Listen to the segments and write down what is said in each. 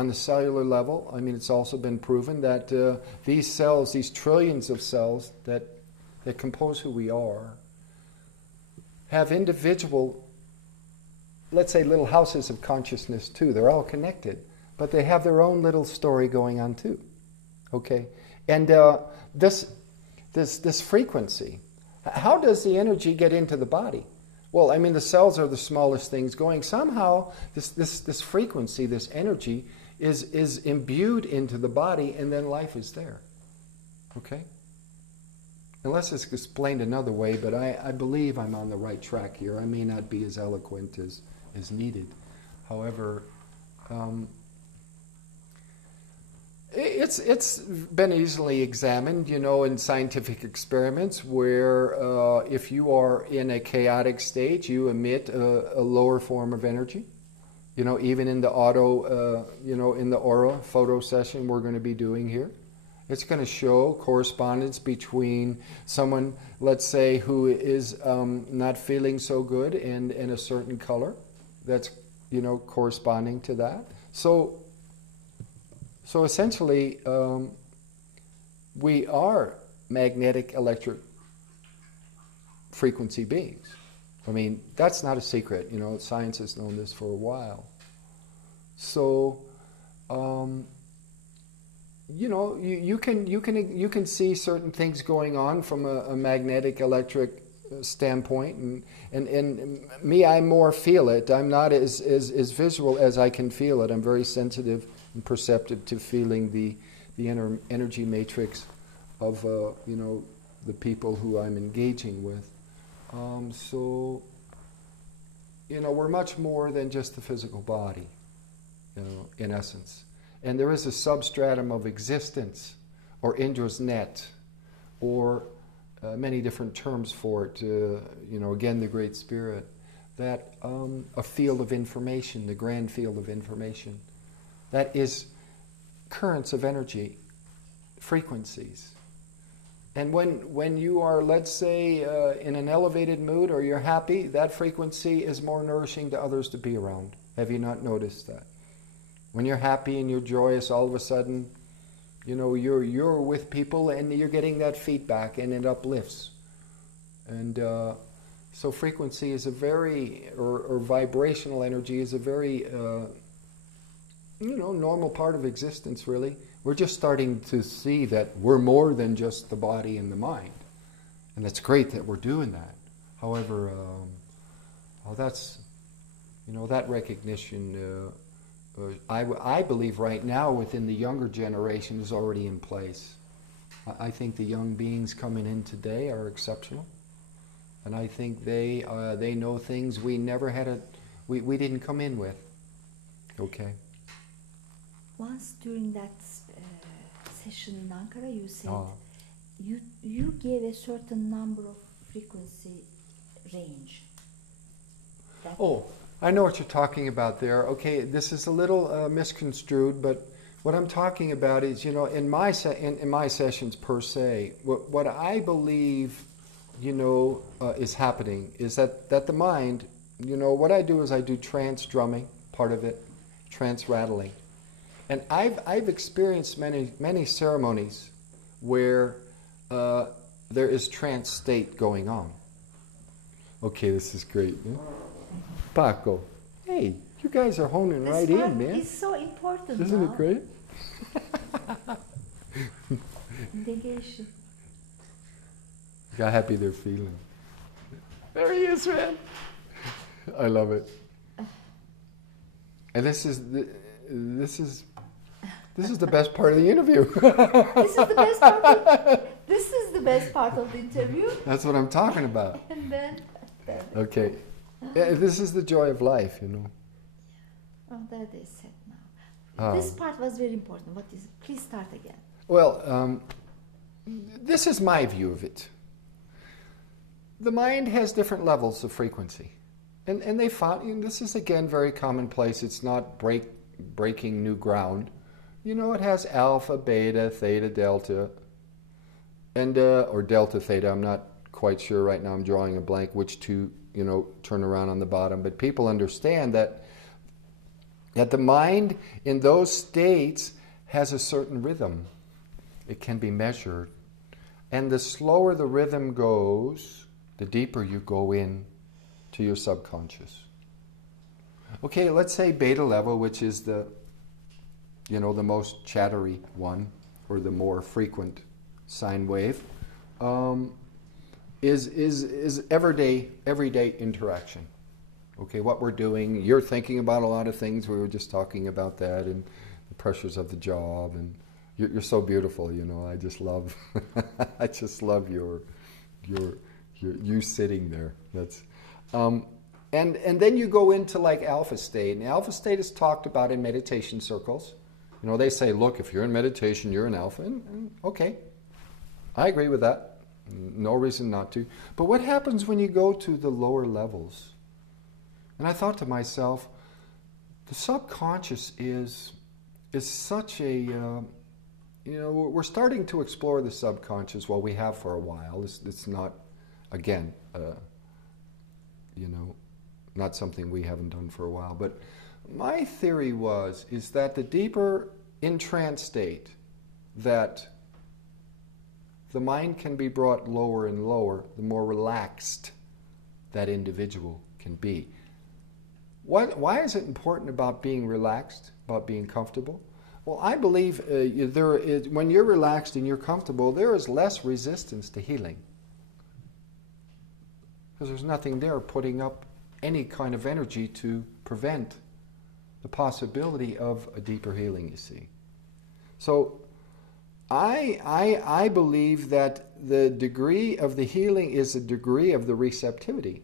On the cellular level, I mean, it's also been proven that these cells, these trillions of cells that compose who we are, have individual, let's say, little houses of consciousness too. They're all connected, but they have their own little story going on too. Okay, and this frequency, how does the energy get into the body? Well, I mean, the cells are the smallest things going. Somehow, this frequency, this energy, is imbued into the body, and then life is there. Okay? Unless it's explained another way, but I believe I'm on the right track here. I may not be as eloquent as needed. However, it's been easily examined, you know, in scientific experiments where if you are in a chaotic state, you emit a lower form of energy. You know, even in the in the aura photo session we're going to be doing here, it's going to show correspondence between someone, let's say, who is not feeling so good and a certain color that's, you know, corresponding to that. So essentially, we are magnetic electric frequency beings. I mean, that's not a secret. You know, science has known this for a while. So, you know, you can see certain things going on from a magnetic electric standpoint, and me, I more feel it. I'm not as visual as I can feel it. I'm very sensitive and perceptive to feeling the inner energy matrix of you know, the people who I'm engaging with. So, you know, we're much more than just the physical body, you know, in essence. And there is a substratum of existence, or Indra's net, or many different terms for it. You know, again, the Great Spirit, that a field of information, the grand field of information, that is currents of energy, frequencies. And when you are, let's say, in an elevated mood or you're happy, that frequency is more nourishing to others to be around. Have you not noticed that? When you're happy and you're joyous, all of a sudden, you know, you're with people and you're getting that feedback and it uplifts. And so frequency is a very, or vibrational energy is a very, you know, normal part of existence, really. We're just starting to see that we're more than just the body and the mind. And that's great that we're doing that. However, well, that's, you know, that recognition, I believe right now within the younger generation is already in place. I think the young beings coming in today are exceptional. And I think they know things we never had, we didn't come in with. Okay. Once during that session in Ankara, you said you gave a certain number of frequency range. I know what you're talking about there. Okay, this is a little misconstrued, but what I'm talking about is, you know, in my sessions per se, what I believe, you know, is happening is that the mind, you know, what I do is I do trance drumming, part of it, trance rattling. And I've experienced many ceremonies where there is trance state going on. Okay, this is great. Yeah? Paco, hey, you guys are honing right in, man. It's so important. Isn't it great? Negation. Look how happy they're feeling. There he is, man. I love it. And this is the best part of the interview. This is the best part of the interview. That's what I'm talking about. And then okay. Yeah, this is the joy of life, you know. Oh, that is said now. This part was very important. What is it? Please start again. Well, this is my view of it. The mind has different levels of frequency. And they found, and this is again very commonplace, it's not breaking new ground. You know, it has alpha, beta, theta, delta, and or delta, theta, I'm not quite sure right now, I'm drawing a blank which two, you know, turn around on the bottom, but people understand that That the mind in those states has a certain rhythm. It can be measured. And the slower the rhythm goes, the deeper you go in to your subconscious. Okay, let's say beta level, which is the most chattery one, or the more frequent sine wave, is everyday interaction. Okay, what we're doing, you're thinking about a lot of things. We were just talking about that, and the pressures of the job, and you're so beautiful. I just love, I just love your you sitting there. That's, and then you go into like alpha state, and alpha state is talked about in meditation circles. They say, look, if you're in meditation, you're in alpha, and okay, I agree with that. No reason not to. But what happens when you go to the lower levels? And I thought to myself, the subconscious is such a, we're starting to explore the subconscious. Well, we have for a while. It's not, again, not something we haven't done for a while. But my theory is that the deeper in trance state, that the mind can be brought lower and lower, the more relaxed that individual can be. Why is it important about being relaxed, about being comfortable? Well, I believe when you're relaxed and you're comfortable, there is less resistance to healing. Because there's nothing there putting up any kind of energy to prevent the possibility of a deeper healing, you see. So I believe that the degree of the healing is the degree of the receptivity.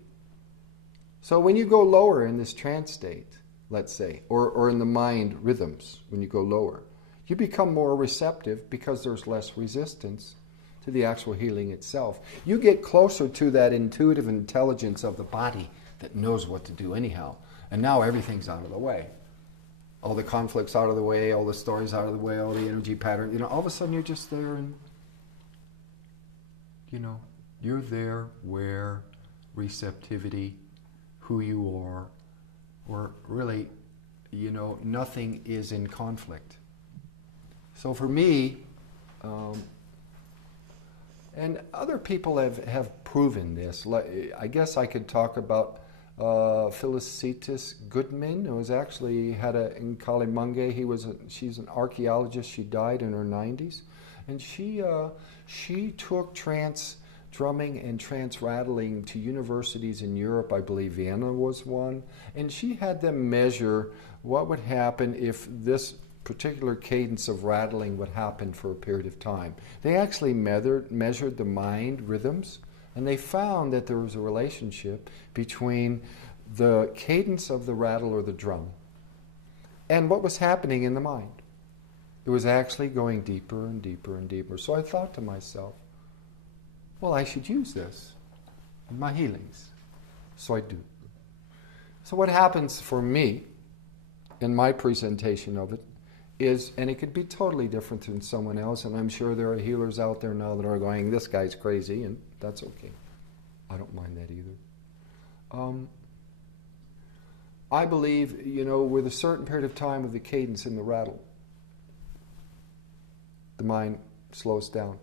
So when you go lower in this trance state, let's say, or in the mind rhythms, when you go lower, you become more receptive because there's less resistance to the actual healing itself. You get closer to that intuitive intelligence of the body that knows what to do anyhow. And now everything's out of the way. All the conflicts out of the way, all the stories out of the way, all the energy patterns. All of a sudden you're just there and, you're there where receptivity, who you are, or really, nothing is in conflict. So for me, and other people have proven this. I guess I could talk about Felicitas Goodman, who in Kalimunge. She's an archaeologist. She died in her 90s, and she took trance drumming and trance rattling to universities in Europe. I believe Vienna was one, and she had them measure what would happen if this particular cadence of rattling would happen for a period of time. They actually measured the mind rhythms, and they found that there was a relationship between the cadence of the rattle or the drum and what was happening in the mind. It was actually going deeper and deeper and deeper. So I thought to myself, well, I should use this in my healings. So I do. So what happens for me in my presentation of it is, and it could be totally different than someone else, and I'm sure there are healers out there now that are going, this guy's crazy, and that's okay. I don't mind that either. I believe, with a certain period of time of the cadence in the rattle, the mind slows down.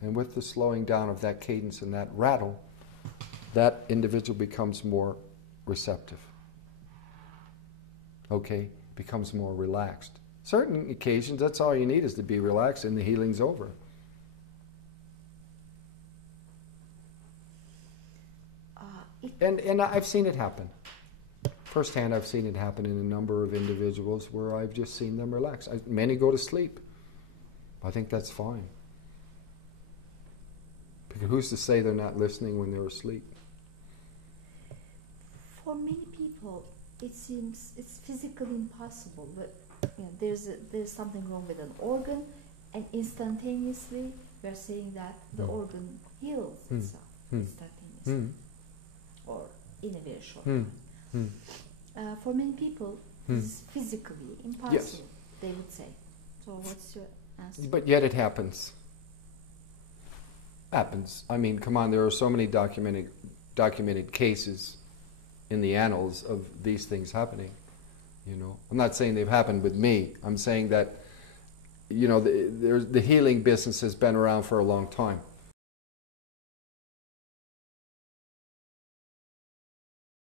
And with the slowing down of that cadence and that rattle, that individual becomes more receptive. Okay? Becomes more relaxed. Certain occasions, that's all you need is to be relaxed and the healing's over. And I've seen it happen. Firsthand, I've seen it happen in a number of individuals where I've just seen them relax. Many go to sleep. I think that's fine. Because who's to say they're not listening when they're asleep? For many people, it seems it's physically impossible. But there's something wrong with an organ, and instantaneously we are saying that the organ heals itself instantaneously, or in a very short time. For many people, it's physically impossible. Yes. They would say. So, what's your answer? But yet, it happens. Happens. I mean, come on, there are so many documented cases in the annals of these things happening. You know, I'm not saying they've happened with me. I'm saying that, you know, the healing business has been around for a long time.